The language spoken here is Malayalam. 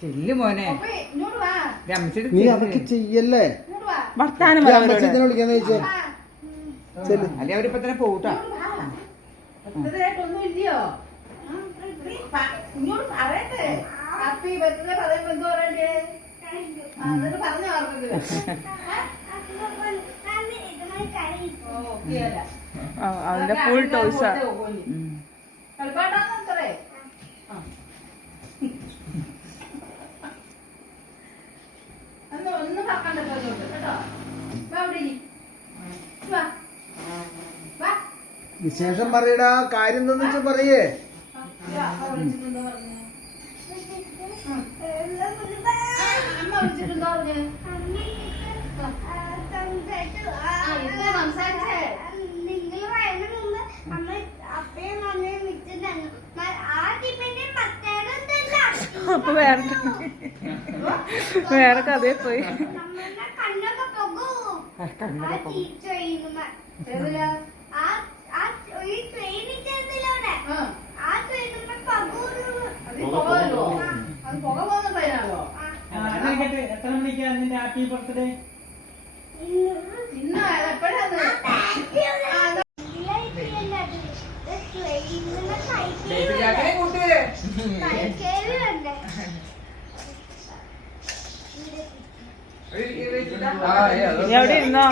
ചെല്ലു മോനെ, നീ അതൊക്കെ ചെയ്യല്ലേ. വർത്താനം വിളിക്കാന്ന് ചോദിച്ചേ. അല്ലെ അവരിപ്പോ തന്നെ പോട്ടാ. ഒന്നും ഇല്ലയോ? ഇങ്ങോട്ട് പറയട്ടെ. ഹാപ്പി ബർത്ത്ഡേ പറയുമ്പോ എന്തോ പറയണ്ടേ? എന്നിട്ട് പറഞ്ഞു പറഞ്ഞത് അതിന്റെ ഫുൾ ടോയ്സാ. കളിപ്പാട്ടാന്നത്രേ. ഒന്നും പറക്കണ്ട കേട്ടോ. വിശേഷം പറയടാ, കാര്യം എന്താന്ന് വെച്ചാ പറയേ. അമ്മ വിളിച്ചിട്ടുണ്ടോ പറഞ്ഞ് സംസാരിച്ചേ? നിങ്ങൾ വരുന്ന മുമ്പ് അമ്മ അപ്പയും അമ്മയും വിളിച്ചിട്ടുണ്ടായിരുന്നു. അപ്പൊ വേറെ കഥയെ പോയി. കണ്ണൊക്കെ പോകും. എത്ര മണിക്കാ നിന്റെ ഹാപ്പി ബർത്ത്ഡേ? ഇന്ന് എപ്പോഴാണ്? എവിടെ ഇരുന്നോ?